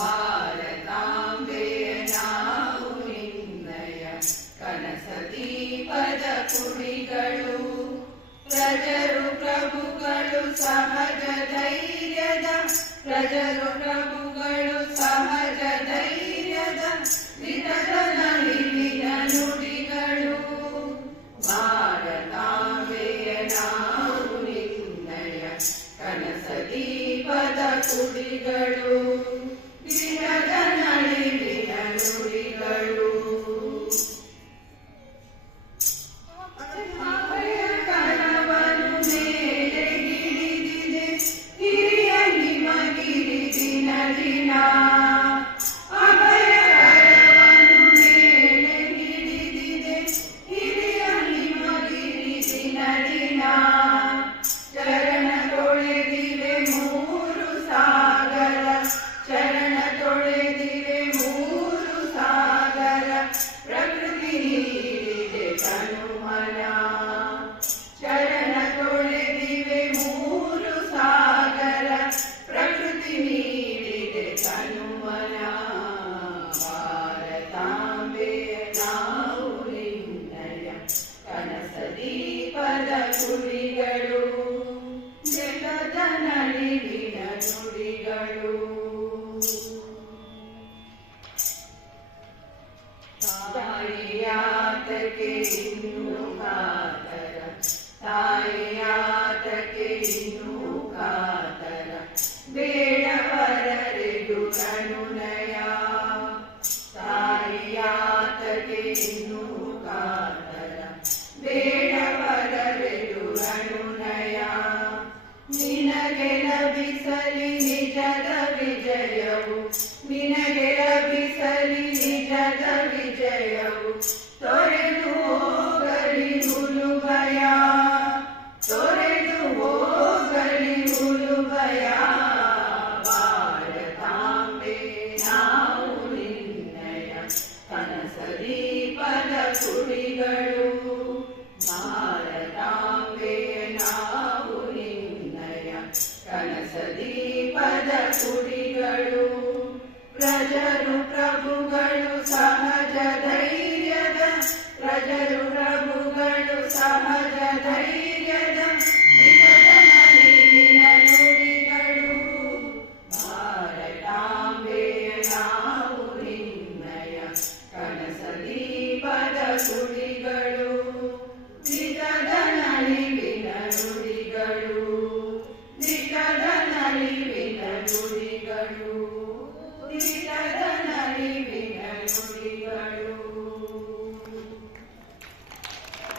ಭಾರತಾಂಬೆಯ ನಾವು ನಿನ್ನಯ ಕನಸ ದೀಪದ ಕುಡಿಗಳು. ಪ್ರಜರು ಪ್ರಭುಗಳು ಸಹಜ ಧೈರ್ಯದ, ಪ್ರಜರು ಪ್ರಭುಗಳು ಸಹಜ ಧೈರ್ಯದ ವಿಧದ ನಲಿವಿನ ನುಡಿಗಳು. ಭಾರತಾಂಬೆಯ ನಾವು ನಿನ್ನಯ ಕನಸ ದೀಪದ ಕುಡಿಗಳು, ವಿಧದ ನಲಿವಿನ ನುಡಿಗಳು. ದೀಪದ ಕುಡಿಗಳು, ಜಗದ ನಲಿವಿನ ನುಡಿಗಳು. ತಾಯಿಯಾತಕ್ಕೆ ಇನ್ನೂ ಕಾತರ, ತಾಯಿಯಾತಕ್ಕೆ ಇನ್ನೂ ಕಾತರ, ಬೇಡವರರೆದು ಅನುನಯ. ತಾಯಿಯಾತಕ್ಕೆ ಇನ್ನೂ ಕಾತರ, ಬೇಡವರರೆದು ಅನುನಯ. ನಿನಗೆ ಲಭಿಸಲಿ ನಿಜದ ವಿಜಯವು, ನಿನಗೆ ಲಭಿಸಲಿ ನಿಜದ ವಿಜಯವು. ತೊರೆದು ಹೋಗಲಿ ಹುಲು ಭಯ, ತೊರೆದು ಹೋಗಲಿ ಹುಲು ಭಯ. ಭಾರತಾಂಬೆ ನಾವು ನಿನ್ನಯ ಕನಸ ದೀಪದ ಕುಡಿಗಳು. ಭಾರತಾಂಬೆಯ ನಾವು ನಿನ್ನಯ ಕನಸ ದೀಪದ ಕುಡಿಗಳು. ಪ್ರಜರು ಪ್ರಭುಗಳು ಸಹಜ ಧೈರ್ಯದ, ಪ್ರಜರು ಪ್ರಭುಗಳು ಸಹಜ ಧೈರ್ಯದ ವಿಧದ ನಲಿವಿನ ನುಡಿಗಳು. ಭಾರತಾಂಬೆಯ ನಾವು ನಿನ್ನಯ ಕನಸ ದೀಪದ ಕುಡಿ